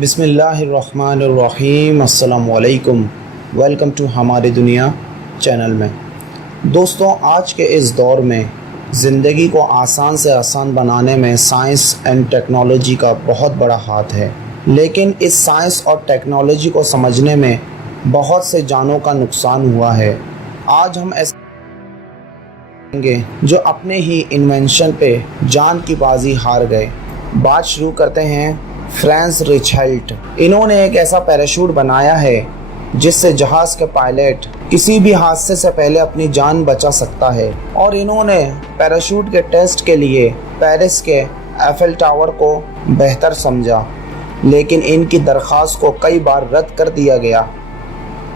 बिस्मिल्लाहिर्रहमानिर्रहीम। अस्सलामु अलैकुम। वेलकम टू हमारी दुनिया चैनल में। दोस्तों, आज के इस दौर में ज़िंदगी को आसान से आसान बनाने में साइंस एंड टेक्नोलॉजी का बहुत बड़ा हाथ है, लेकिन इस साइंस और टेक्नोलॉजी को समझने में बहुत से जानों का नुकसान हुआ है। आज हम ऐसे जो अपने ही इन्वेंशन पे जान की बाजी हार गए। बात शुरू करते हैं फ्रांस रिचर्ड। इन्होंने एक ऐसा पैराशूट बनाया है जिससे जहाज के पायलट किसी भी हादसे से पहले अपनी जान बचा सकता है। और इन्होंने पैराशूट के टेस्ट के लिए पेरिस के एफिल टावर को बेहतर समझा, लेकिन इनकी दरख्वास्त को कई बार रद्द कर दिया गया।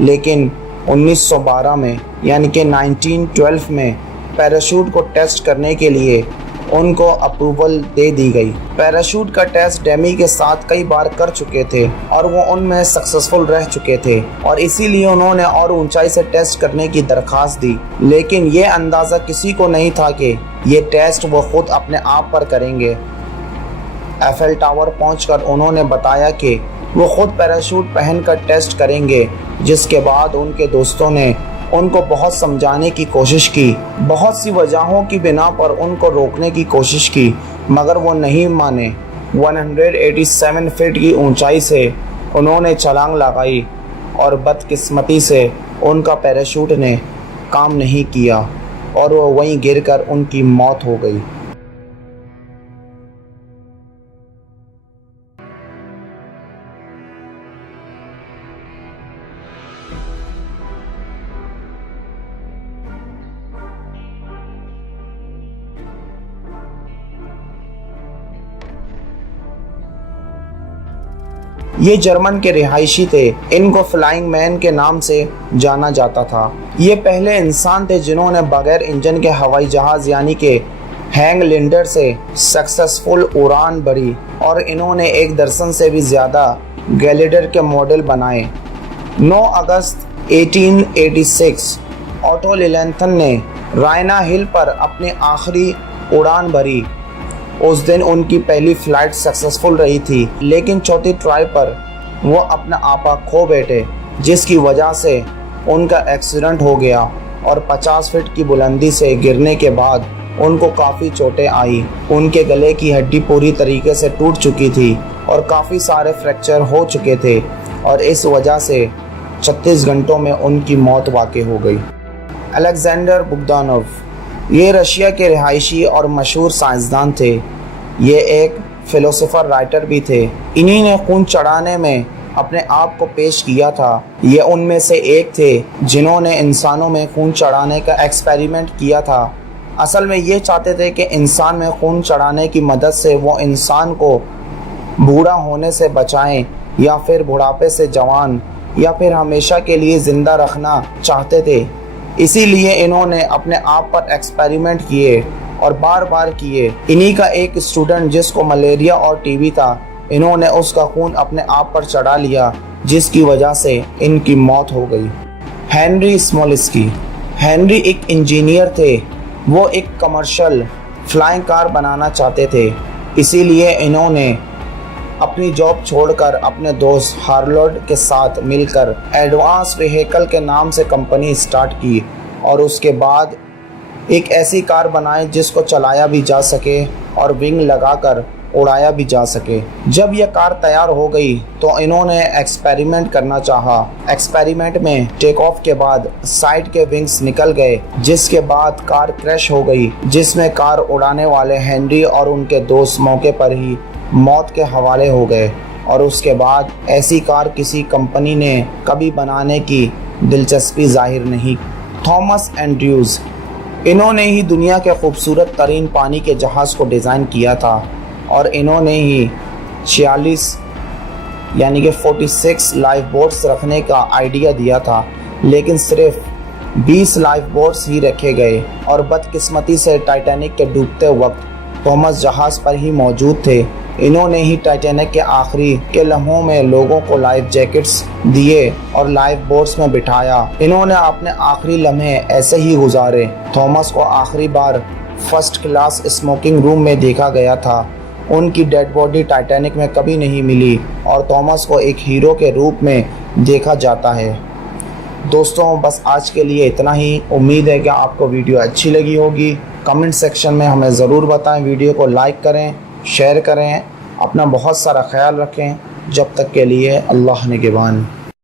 लेकिन 1912 में यानी कि 1912 में पैराशूट को टेस्ट करने के लिए उनको अप्रूवल दे दी गई। पैराशूट का टेस्ट डेमी के साथ कई बार कर चुके थे और वो उनमें सक्सेसफुल रह चुके थे, और इसीलिए उन्होंने और ऊंचाई से टेस्ट करने की दरख्वास्त दी। लेकिन ये अंदाज़ा किसी को नहीं था कि ये टेस्ट वो खुद अपने आप पर करेंगे। एफिल टावर पहुंचकर उन्होंने बताया कि वो खुद पैराशूट पहनकर टेस्ट करेंगे, जिसके बाद उनके दोस्तों ने उनको बहुत समझाने की कोशिश की। बहुत सी वजहों की बिना पर उनको रोकने की कोशिश की, मगर वो नहीं माने। 187 फीट की ऊंचाई से उन्होंने छलांग लगाई और बदकिस्मती से उनका पैराशूट ने काम नहीं किया और वो वहीं गिरकर उनकी मौत हो गई। ये जर्मन के रिहायशी थे। इनको फ्लाइंग मैन के नाम से जाना जाता था। ये पहले इंसान थे जिन्होंने बगैर इंजन के हवाई जहाज यानी कि हैंग लिंडर से सक्सेसफुल उड़ान भरी, और इन्होंने 1 दर्जन से भी ज़्यादा गैलिडर के मॉडल बनाए। 9 अगस्त 1886 ऑटो लिलेंथन ने रायना हिल पर अपनी आखिरी उड़ान भरी। उस दिन उनकी पहली फ्लाइट सक्सेसफुल रही थी, लेकिन चौथी ट्राई पर वो अपना आपा खो बैठे, जिसकी वजह से उनका एक्सीडेंट हो गया और 50 फीट की बुलंदी से गिरने के बाद उनको काफ़ी चोटें आई। उनके गले की हड्डी पूरी तरीके से टूट चुकी थी और काफ़ी सारे फ्रैक्चर हो चुके थे, और इस वजह से 36 घंटों में उनकी मौत वाक़ई हो गई। अलेक्जेंडर बुगदानोव, ये रशिया के रिहायशी और मशहूर साइंसदान थे। ये एक फिलोसोफर राइटर भी थे। इन्हीं ने खून चढ़ाने में अपने आप को पेश किया था। ये उनमें से एक थे जिन्होंने इंसानों में खून चढ़ाने का एक्सपेरिमेंट किया था। असल में ये चाहते थे कि इंसान में खून चढ़ाने की मदद से वो इंसान को बूढ़ा होने से बचाएं, या फिर बुढ़ापे से जवान, या फिर हमेशा के लिए ज़िंदा रखना चाहते थे। इसीलिए इन्होंने अपने आप पर एक्सपेरिमेंट किए और बार बार किए। इन्हीं का एक स्टूडेंट जिसको मलेरिया और टीबी था, इन्होंने उसका खून अपने आप पर चढ़ा लिया, जिसकी वजह से इनकी मौत हो गई। हेनरी स्मोलिंस्की, हेनरी एक इंजीनियर थे। वो एक कमर्शियल फ्लाइंग कार बनाना चाहते थे, इसीलिए इन्होंने अपनी जॉब छोड़कर अपने दोस्त हार्लोड के साथ मिलकर एडवांस व्हीकल के नाम से कंपनी स्टार्ट की, और उसके बाद एक ऐसी कार बनाई जिसको चलाया भी जा सके और विंग लगाकर उड़ाया भी जा सके। जब यह कार तैयार हो गई तो इन्होंने एक्सपेरिमेंट करना चाहा। एक्सपेरिमेंट में टेक ऑफ के बाद साइड के विंग्स निकल गए, जिसके बाद कार क्रैश हो गई, जिसमें कार उड़ाने वाले हेनरी और उनके दोस्त मौके पर ही मौत के हवाले हो गए। और उसके बाद ऐसी कार किसी कंपनी ने कभी बनाने की दिलचस्पी जाहिर नहीं। थॉमस एंड्रयूज़, इन्होंने ही दुनिया के खूबसूरत तरीन पानी के जहाज़ को डिज़ाइन किया था, और इन्होंने ही 46 यानी कि 46 लाइफ बोट्स रखने का आइडिया दिया था, लेकिन सिर्फ 20 लाइफ बोट्स ही रखे गए, और बदकिस्मती से टाइटैनिक के डूबते वक्त थॉमस जहाज़ पर ही मौजूद थे। इन्होंने ही टाइटैनिक के आखिरी के लम्हों में लोगों को लाइफ जैकेट्स दिए और लाइफ बोट्स में बिठाया। इन्होंने अपने आखिरी लम्हे ऐसे ही गुजारे। थॉमस को आखिरी बार फर्स्ट क्लास स्मोकिंग रूम में देखा गया था, उनकी डेड बॉडी टाइटैनिक में कभी नहीं मिली और थॉमस को एक हीरो के रूप में देखा जाता है। दोस्तों बस आज के लिए इतना ही। उम्मीद है कि आपको वीडियो अच्छी लगी होगी। कमेंट सेक्शन में हमें ज़रूर बताएं। वीडियो को लाइक करें, शेयर करें। अपना बहुत सारा ख्याल रखें। जब तक के लिए अल्लाह निगहबान।